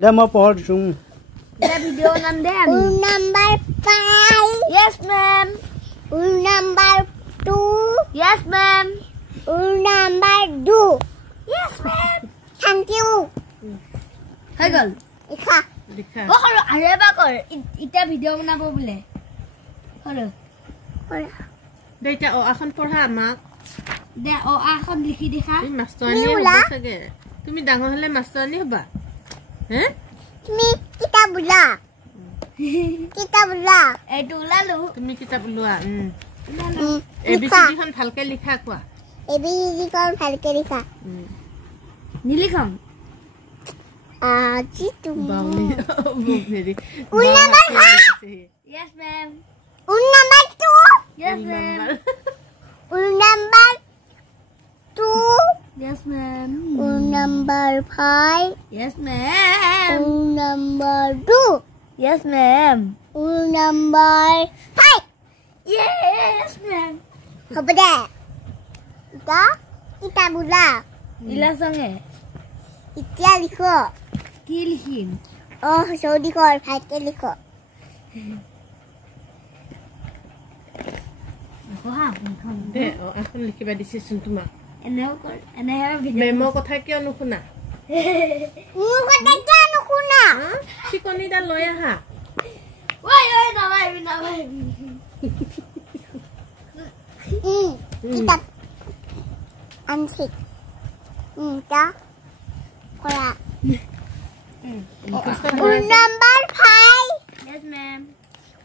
Demo pod zoom. The video number. Rule number 5. Yes, ma'am. Rule number 2. Yes, ma'am. Rule number 2. Yes, ma'am. Thank you. Hey, girl. Ikha. Oh, hello. Areba kor. Ita video na po bile. Hello. Data o akan porha mak. De o akon likhi dekha. তুমি মাস্টারনি হবা সাগে তুমি ডাঙৰ হলে মাস্টারনি হবা হে তুমি কিতাপ বুলা কিতাপ বুলা Etu lalu. তুমি কিতাপ লোৱা Lalu. এবিসিডি খন ভালকে লিখা কোৱা এবিসিডি খন ভালকে লিখা Nilikham. আজি তুমি বাউলি very Rule number 5. Yes, ma'am. Rule number 2. Yes, ma'am. Rule number 2. Yes, ma'am. Rule number 5. Yes, ma'am. Rule number 2. Yes, ma'am. Rule number 5. Yes, ma'am. হ'ব দে এটা কিতাপ বুলা Ila sange. এতিয়া লিখো Ki likhim. সৌদি কৰ ভালকে লিখো Wah, দে অ এখন লিখিবা দিছিছোন তোমাক and I have a video. মেমৰ কথা কিয় নুশুনা মোৰ কথা কিয় নুশুনা চিকনিডা লৈ আহা Why, no, why? কিতাপ আনছি তা কৰা Rule number 5. Yes, ma'am.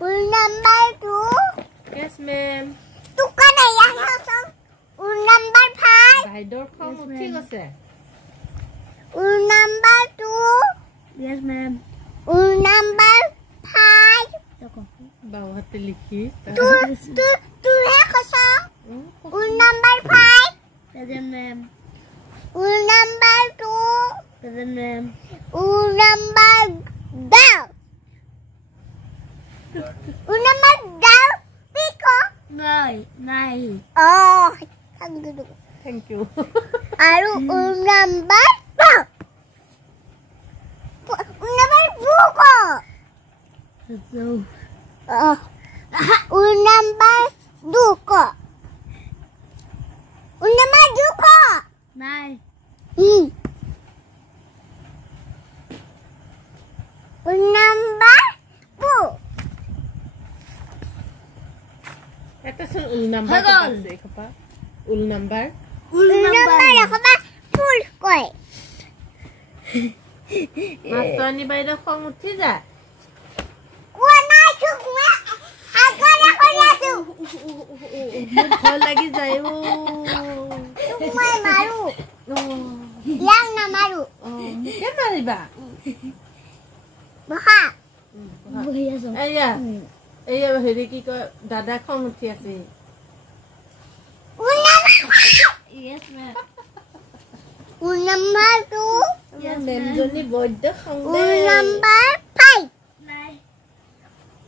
Rule number 2. yes ma'am তুকা নাই আছো Rule number 5. বাইদৰ খং উঠি গৈছে Rule number 2. Yes, ma'am. Rule number 5. বাওহাতে লিখি তুহে কছা Rule number 5. Present, ma'am. Rule number 2. Present, ma'am. Rule number down. Rule number down. Piko. Nai. Oh, thank you. thank you Aru rule number 4. Rule number 2 ko. So. Rule number 2 ko. Rule number 2 ko. Nai. Rule number 2. এটা চোন উল number হৈ গ'ল। আছে কপা উল number Rule number rakaba full koi. মাস্টাৰনি বাইদৰ খং উঠি যায় Kuha na chukma. Agora koyasu. মোৰ ভয় লাগি যায় ও Chukma maru. Yang na maru. মোকে মাৰিবা Baha. এয়া এয়া হেৰি কি কয় দাদা খং উঠি আছে Rule number 5. Yes, ma'am. Rule number 2. Yes, মেমজনী বৈদ্য খং Rule number 5. Nai.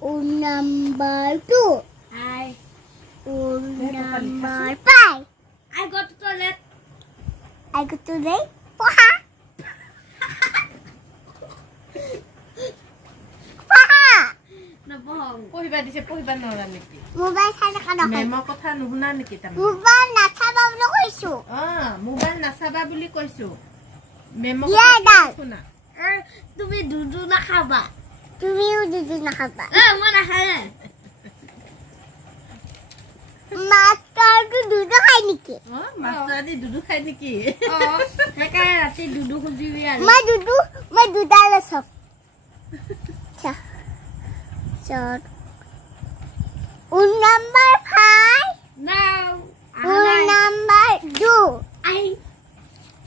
Rule number 2. I. Rule number 5. I got to toilet. I go to the Baha. Baha. No bohong. পঢ়িবা দিছে পঢ়িবা নৰা নেকি Mobile sa kana. মেমৰ কথা নুশুনা নেকি তাৰমানে Mobile na thaba blo koisu. Mobile নাচাবা বুলি কৈছো মেমৰ Yeah, কথা Dad. নুশুনা Tumi dudu na khaba. Tumiu dudu na khaba. Mo na khaya. Master dudu khai niki. মাষ্টাৰনি দুদু খাই নেকি Oh, hekai rati dudu khujibi ari. Ma dudala sof. Cha. Short. Rule number 5. Now. Rule number 2. I.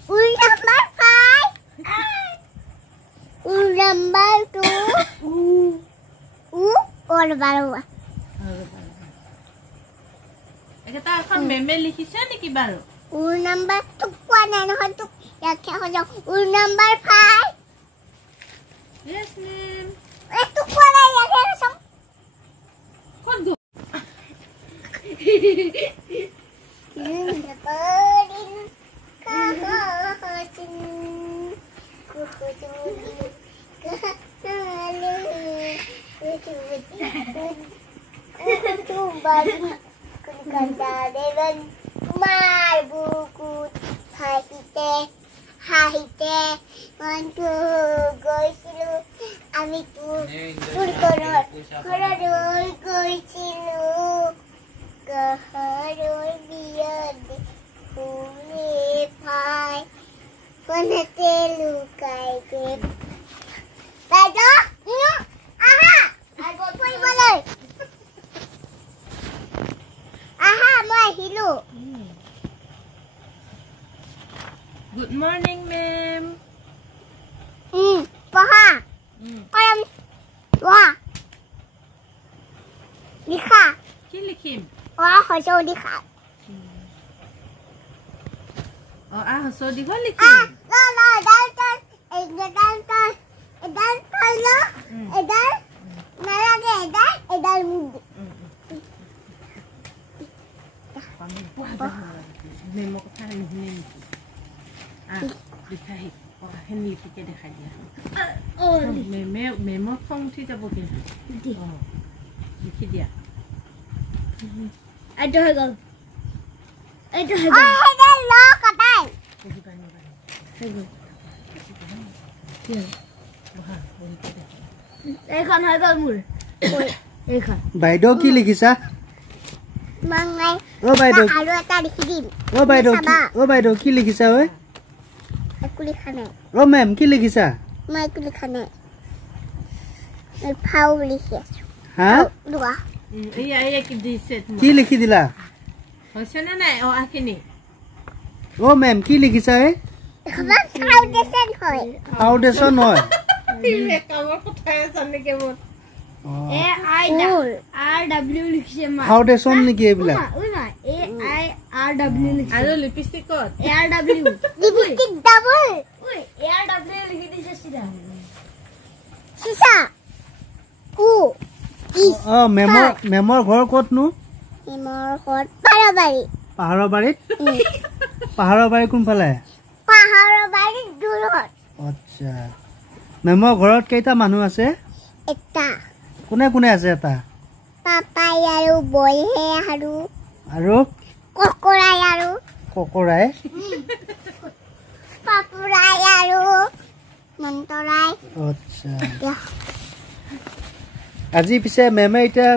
Rule number 5. Rule number 2. Or barua. এটা এখন মেমে লিখিছে নেকি বাৰু Rule number 2 kwa na no tu. Yakhe ho jao. Rule number 5. yes ma'am Tu kwa na yakhe ho jao. কোন গো Tumbang kandaren mai buku hahite mantu goisilu ami tu turkoror koror goisilu kaharor biad pune pai panate lukai ke Dada aha aku pergi boleh aha mai hilu Good morning, ma'am. Paha. Kolam. Wah. Dikha. Ki likhim? Wah, hojo dikha. Oh, so dikha likhim. No, dantan. Dantan. Dantan lo. Edan. Nalage edan mudi. Memo ko tara ni. दिखाई और हेनी के दिखाई दिया memo phone थी जब के लिखी दिया I don't go. लो कटाई এখন হৈ গল মোৰ এইখন বাইদেউ কি লিখিছা মংলাই ও বাইদেউ আৰু এটা লিখি দিম ও বাইদেউ কি লিখিছা ঐ একুলি খানে ও ম্যাম কি লিখিছা মই একুলি খানে এই ফাউ লিখি আছো হ্যাঁ দুয়া এই কি দিছে কি লিখি দিলা হৈছে না নাই ও আখিনি ও ম্যাম কি লিখিছা এ খবা ফাউন্ডেশন হয় ফাউন্ডেশন হয় মে কামৰ কথাই জানে কেমন এ আই আৰ ডব্লিউ লিখছে মা ফাউন্ডেশন নেকি এইবিলাক ওই মা এ আই আৰ ডব্লিউ লিখছে আৰু লিপষ্টিকত এ আৰ ডব্লিউ লিপস্টিক ডাবল ওই এ আৰ ডব্লিউ লিখি দিছে সিধা সিসা কু ও মেমৰ ঘৰ ক'তনো ইমৰ ঘৰ পাহাৰবাৰী পাহাৰৰ বাৰী কোনফালে পাহাৰবাৰী দূৰত আচ্ছা মেমৰ ঘৰত কেইটা মানুহ আছে এটা কোনে কোনে আছে এটা পাপাই আৰু বইহে আৰু ককৰাই আৰু ককৰাই পাপুৰাই আৰু মন্তৰাই আচ্ছা আজি পিছে মেমে এতিয়া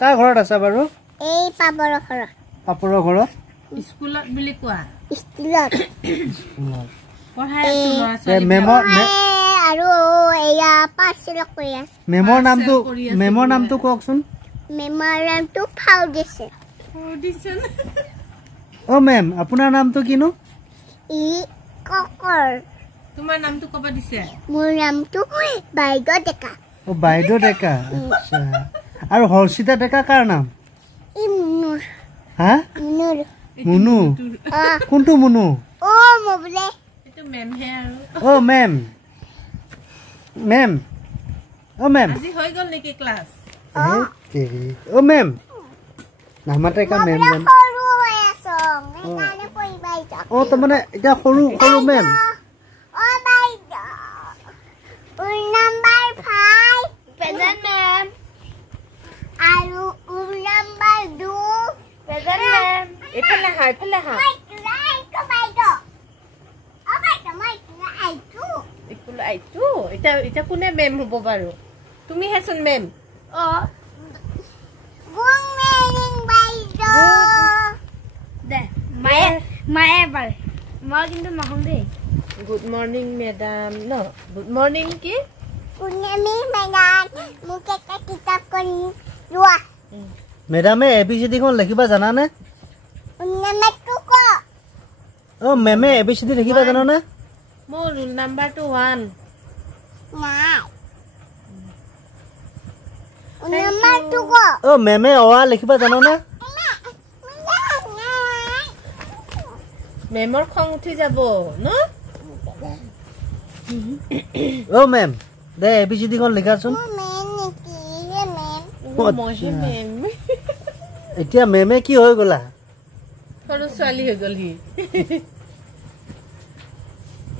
কাৰ ঘৰত আছে বাৰু এই পাপৰৰ ঘৰত পাপৰৰ ঘৰত স্কুলত বুলি কোৱা ষ্টিলত পঢ়াই আছো ল'ৰা ছোৱালী আৰু এয়া পাৰ্চেল কৰি আছে মেমৰ নামটো কওকচোন মেমৰ নামটো ফাউণ্ডেশ্যন অ মেম আপোনাৰ নামটো কিনো ই ককৰ তোমাৰ নামটো কবা দিছে মোৰ নামটো বাইদেউ ডেকা ও বাইদেউ ডেকা আচ্ছা আৰু হৰ্ষিতা ডেকা কাৰ নাম ই মুনুৰ হা মুনু কোনটো মুনু অ মবলে এটো মেম হে আৰু ও মেম আজি হৈ গল নেকি ক্লাছ ও মেম নামাতে কা মেম জান সৰু হৈ আছো সেইকাৰণে পঢ়িবাই যাওক ও তো মানে এটা সৰু মেম ও বাইদেউ উৰ নাম্বাৰ 5 প্ৰেজেন্ট মেম আৰু উৰ নাম্বাৰ 2 প্ৰেজেন্ট মেম এফালে হা স্কুল আইতো এটা কোনে মেম হ'ব বাৰু তুমি হেচোন মেম অ গুড মৰ্নিং বাইদেউ দে মায়ে পাৰে মই কিন্তু নহম দেই গুড মৰ্নিং মেডাম ন গুড মৰ্নিং কি পুনেমি মেডাম মোক এটা কিতাপ কৰি লোৱা মেডামে এবিসিডি খন লিখিবা জানানে পুনেমেটো ক ও মেমে এবিসিডি লিখিবা জানানে মোৰ ৰোল নাম্বাৰটো 1 নাই পুনেমেটো ক ও মেমে অ লিখিবা জানানে মেমৰ খং উঠি যাব ন ও মেম দে এবিসিডি খন লিখাচোন মেন নেকি হে মেন মহে মেম এতিয়া মেমে কি হৈ গলা সৰু ছোৱালী হৈ গলি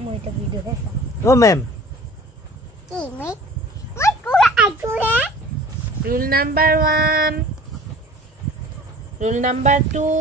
মই এটা ভিডিও দেখা ও মেম কি মই কুৰা আছো হে Rule number 1. Rule number 2.